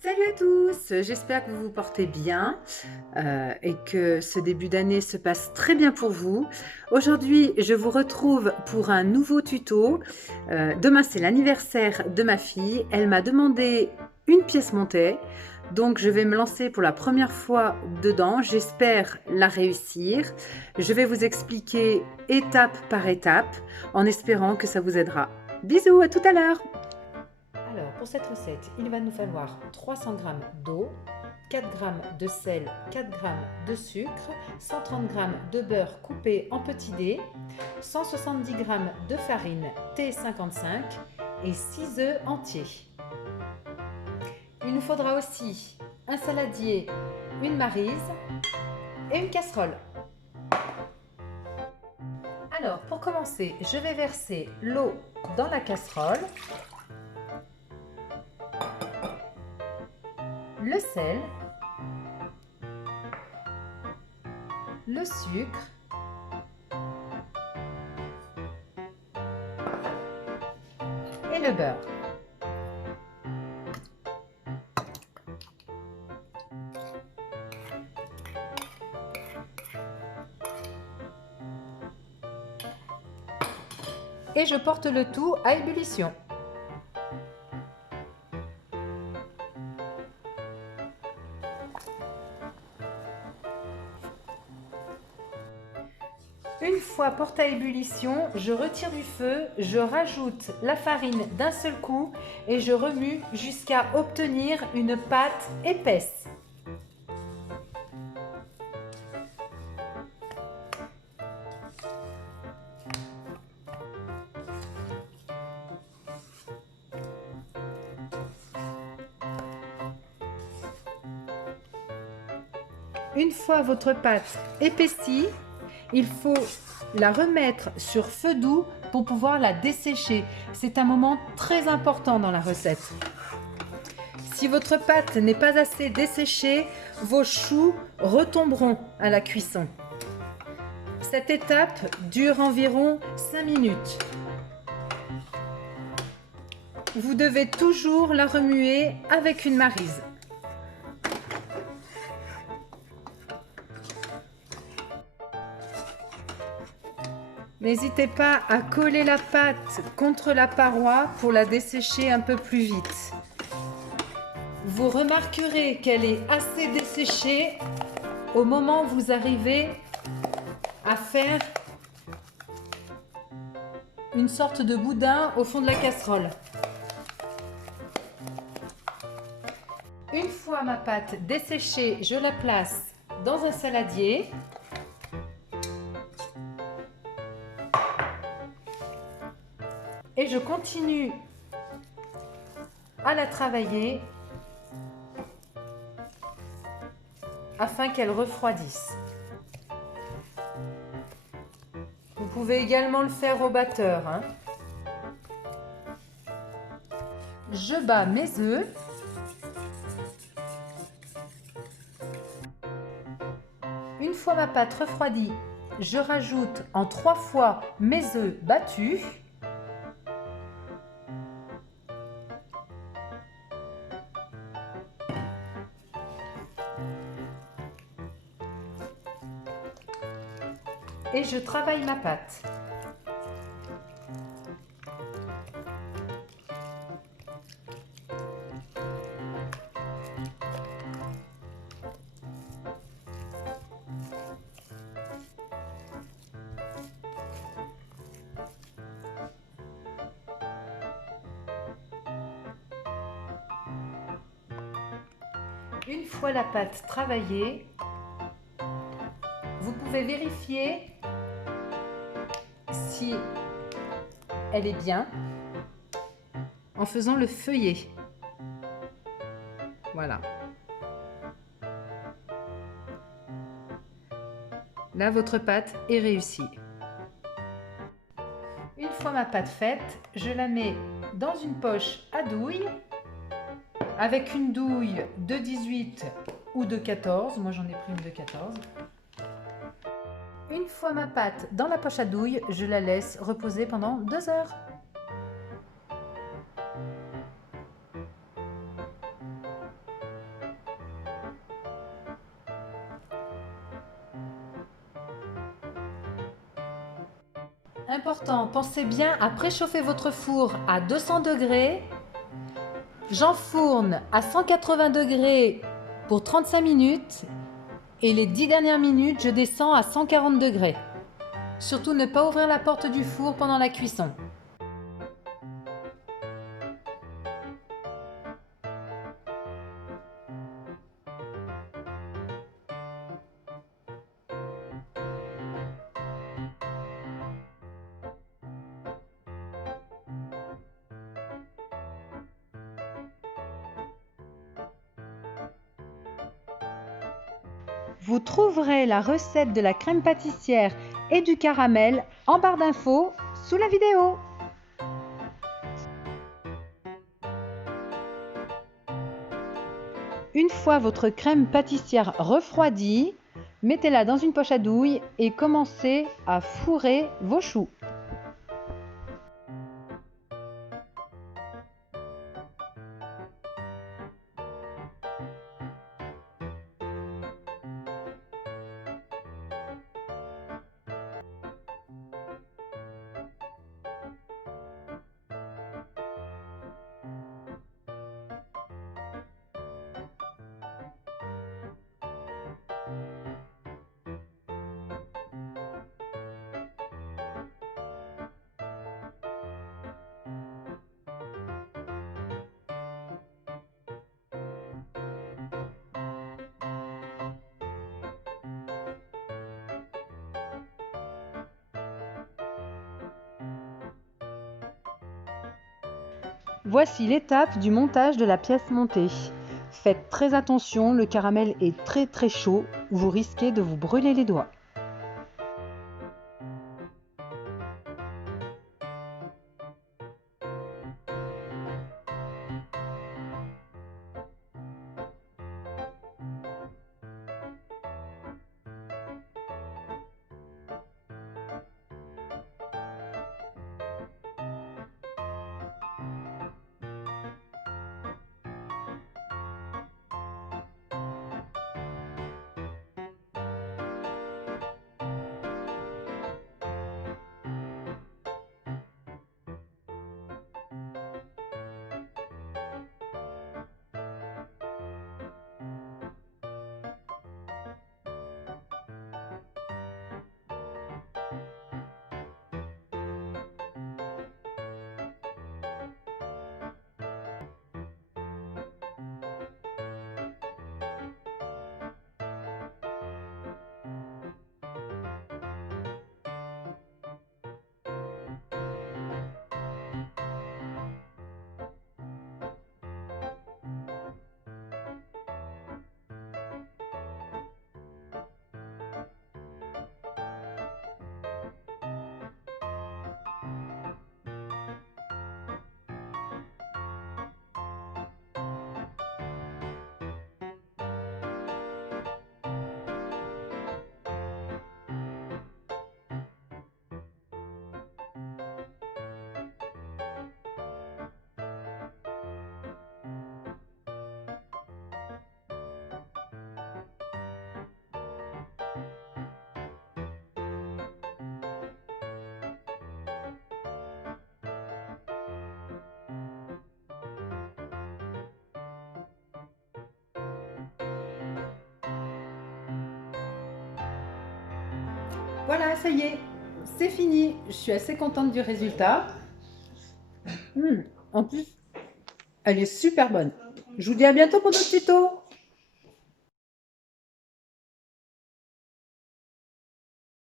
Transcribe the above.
Salut à tous, j'espère que vous vous portez bien et que ce début d'année se passe très bien pour vous. Aujourd'hui, je vous retrouve pour un nouveau tuto. Demain, c'est l'anniversaire de ma fille. Elle m'a demandé une pièce montée, donc je vais me lancer pour la première fois dedans. J'espère la réussir. Je vais vous expliquer étape par étape en espérant que ça vous aidera. Bisous, à tout à l'heure! Alors, pour cette recette, il va nous falloir 300 g d'eau, 4 g de sel, 4 g de sucre, 130 g de beurre coupé en petits dés, 170 g de farine T55 et 6 œufs entiers. Il nous faudra aussi un saladier, une maryse et une casserole. Alors, pour commencer, je vais verser l'eau dans la casserole, le sel, le sucre et le beurre. Et je porte le tout à ébullition. Une fois porté à ébullition, je retire du feu, je rajoute la farine d'un seul coup et je remue jusqu'à obtenir une pâte épaisse. Une fois votre pâte épaissie, il faut la remettre sur feu doux pour pouvoir la dessécher. C'est un moment très important dans la recette. Si votre pâte n'est pas assez desséchée, vos choux retomberont à la cuisson. Cette étape dure environ 5 minutes. Vous devez toujours la remuer avec une maryse. N'hésitez pas à coller la pâte contre la paroi pour la dessécher un peu plus vite. Vous remarquerez qu'elle est assez desséchée au moment où vous arrivez à faire une sorte de boudin au fond de la casserole. Une fois ma pâte desséchée, je la place dans un saladier. Et je continue à la travailler afin qu'elle refroidisse. Vous pouvez également le faire au batteur. Je bats mes œufs. Une fois ma pâte refroidie, je rajoute en 3 fois mes œufs battus. Et je travaille ma pâte. Une fois la pâte travaillée, vous pouvez vérifier si elle est bien en faisant le feuillet. Voilà. Là, votre pâte est réussie. Une fois ma pâte faite, je la mets dans une poche à douille avec une douille de 18 ou de 14. Moi, j'en ai pris une de 14. Une fois ma pâte dans la poche à douille, je la laisse reposer pendant 2 heures. Important, pensez bien à préchauffer votre four à 200 degrés. J'enfourne à 180 degrés pour 35 minutes et les 10 dernières minutes, je descends à 140 degrés. Surtout ne pas ouvrir la porte du four pendant la cuisson. Vous trouverez la recette de la crème pâtissière et du caramel en barre d'infos sous la vidéo. Une fois votre crème pâtissière refroidie, mettez-la dans une poche à douille et commencez à fourrer vos choux. Voici l'étape du montage de la pièce montée. Faites très attention, le caramel est très chaud, vous risquez de vous brûler les doigts. Voilà, ça y est, c'est fini. Je suis assez contente du résultat. En plus, elle est super bonne. Je vous dis à bientôt pour d'autres tutos.